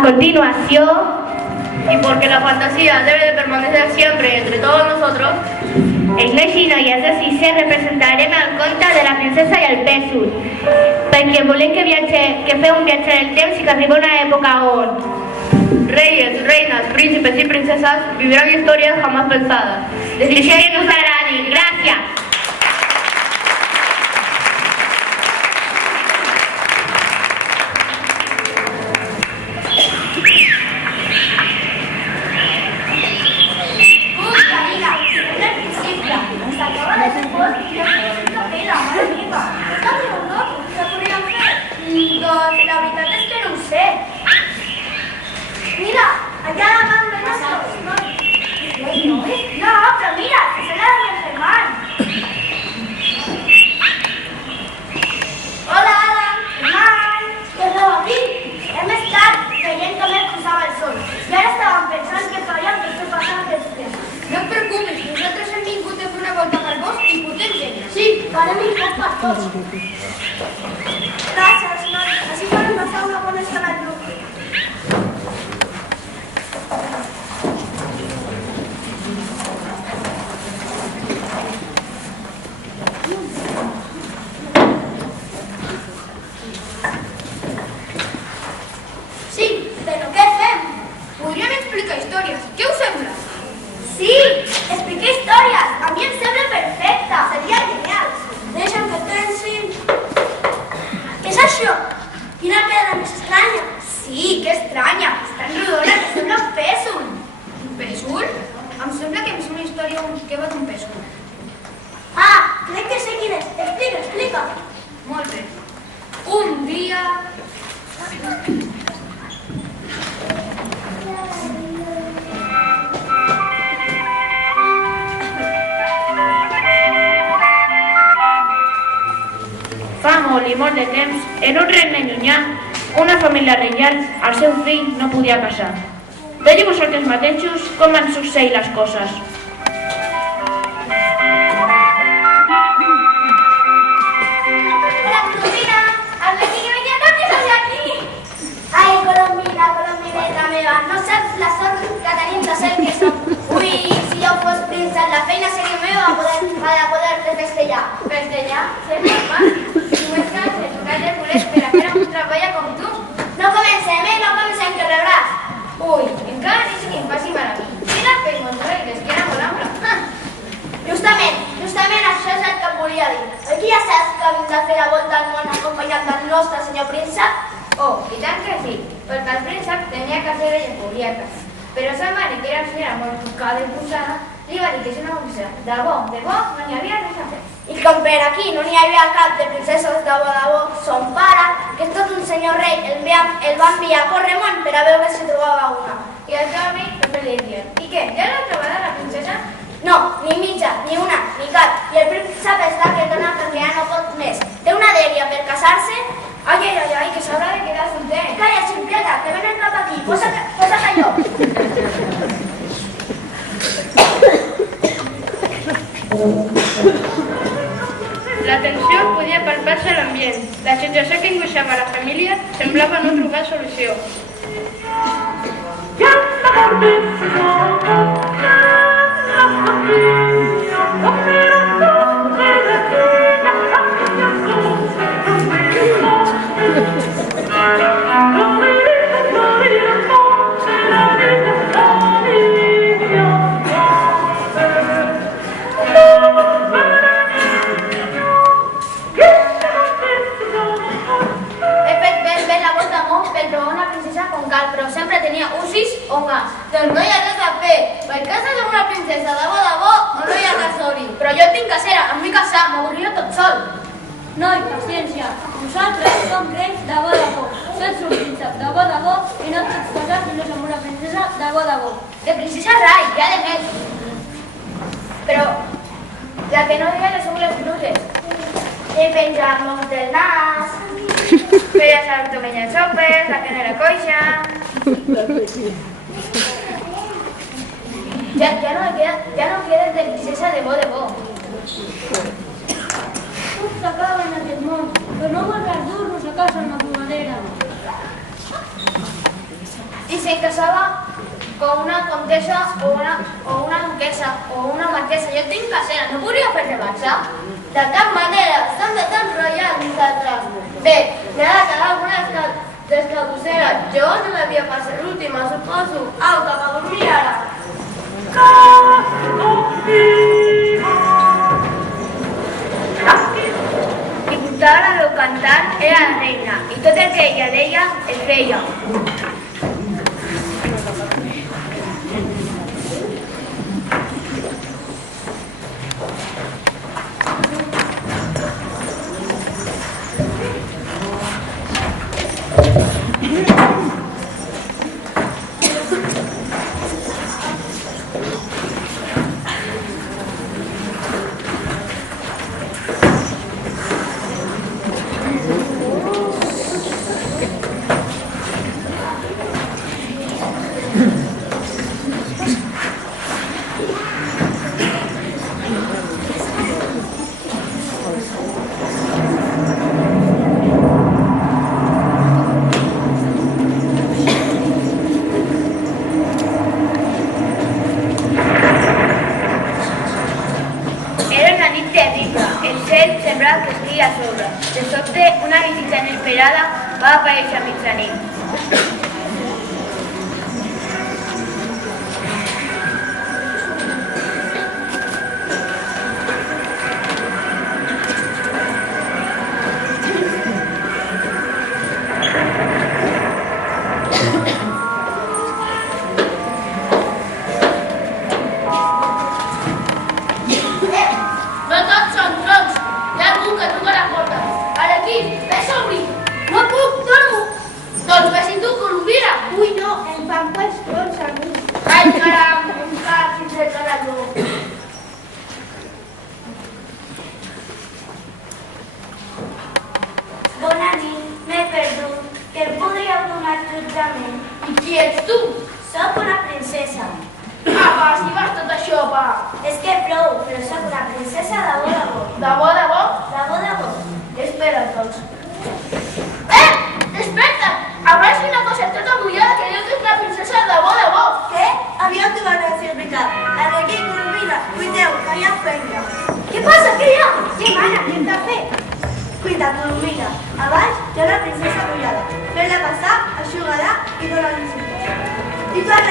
A continuación, y porque la fantasía debe de permanecer siempre entre todos nosotros, els nens i noies de sisè representarem el conte de la princesa i el pèsol, perquè volem que feu un viatge en el temps i que arriba una època on reyes, reinas, príncipes y princesas vivirán historias jamás pensadas. desitgem que us agradi. Gràcies! Doncs la veritat és que no ho sé. Mira, allà davant de nosaltres. No, però mira, que són els meus germans. Hola, Adam, germans. Què feu aquí? Hem estat veient com es posava el sol i ara estàvem pensant que faríem que això passava aquest temps. No et preocupis, nosaltres hem vingut a fer una volta pel bosc i portem gent. Sí, farem un poc per tots. Gràcies, nois. Així podem passar una bona estona al grup. Sí, però què fem? Podríem explicar històries. Què us sembla? Sí, expliqué històries. A mi em sembla perfecte. Seria genial. Deixa'm que pensi. Què és això? Quina pedra més estranya. Sí, que estranya. És tan rodona que sembla un pèsol. Un pèsol? Em sembla que em sembla una història que va d'un pèsol. Ah, crec que sé quin és. Explica, explica. Molt bé. Un dia... Fa molt i molt de temps, en un regne llunyà, una família reial, el seu fill no podia casar. Veieu vosaltres mateixos com van succeir les coses. Hola, Colombina. Has venido ya, no te soy aquí. Ai, Colombina, Colombinetra meva, no saps la sort que tenim de ser que som. Ui, si jo fos príncep, la feina seria meva para poder-te festejar. Festejar? Sempre és fàcil. Muestras en tu calle Pures per a fer un treball com tu. No comencem, no comencem, que rebràs. Ui, encara dius que em faci mal a mi. Quina feina, Montrell, que era molt ample. Justament això és el que em volia dir. Oi que ja saps que hem de fer la volta al món acompanyat del nostre senyor príncep? Oh, i tant que sí, perquè el príncep tenia que fer ell volia casa. Però sa mare, que era una senyora molt tocada i posada, li va dir que si una princesa de bo, no n'hi havia res a fer. I com per aquí no n'hi havia cap de princeses de bo, son pare, que és tot un senyor rei, el va enviar a Corremont per a veure si trobava una. I el seu amic també li dient, i què, ja l'ha trobada la princesa? No, ni mitja, ni una, ni cap. I el príncep està que dona perquè ja no pot més. Té una dèria per casar-se. Ai, que s'haurà de quedar solter. Calla, ximpleta, que venen cap aquí. Posa't allò. la tensió podia palpar-se a l'ambient. La situació que angoixava la família semblava no trobar solució. Però sempre tenia usis o gas. Doncs no hi ha res a fer. Per casa d'una princesa de bo o no hi ha res a obrir. Però jo tinc casera, em vull casar, m'avorria tot sol. Noi, paciència. Nosaltres som reis de bo. Tu ets un príncep de bo i no et pots casar si no som una princesa de bo. De princesa rai, ja de més. Però la que no diuen són les bruses. De penjar-nos del nas. Feia salto meña sopes, la que no era coixa... Ja no quedes de princesa de bo. Tot s'acaba en aquest món, però no voldràs dur-nos a casa en la fugadera. y se casaba con una condesa o una duquesa o una marquesa. Jo tinc casera, no podria fer revanxa? De cap manera, estan de tan royals nosaltres. Bé, m'ha de quedar alguna descabussera. Jo no m'havia passat l'última, suposo. Au, cap a dormir ara. Qui portava la veu cantant era la reina i tot el que ella deia es feia. El cel semblava que estigui a sobre. De sobte, una visita inesperada va aparèixer a mitjanit. Bona nit, m'he perdut. Que em podríeu donar tractament? I qui ets tu? Soc una princesa. Va, si vas tot això, va. És que prou, però soc una princesa de bo de bo. De bo, de bo? De bo de bo. Espera, doncs. Desperta! Abans una cosa tota mullada que diu que és una princesa de bo, de bo. Què? Aviat t'ho van a dir veritat. La de aquí, Colomina, cuideu, que hi ha feina. Què passa? Què hi ha? Què mana? Què hem de fer? Cuida, Colomina. Abans hi ha una princesa mullada. Fes-la passar, eixuga-la i dóna-li un suport. I torna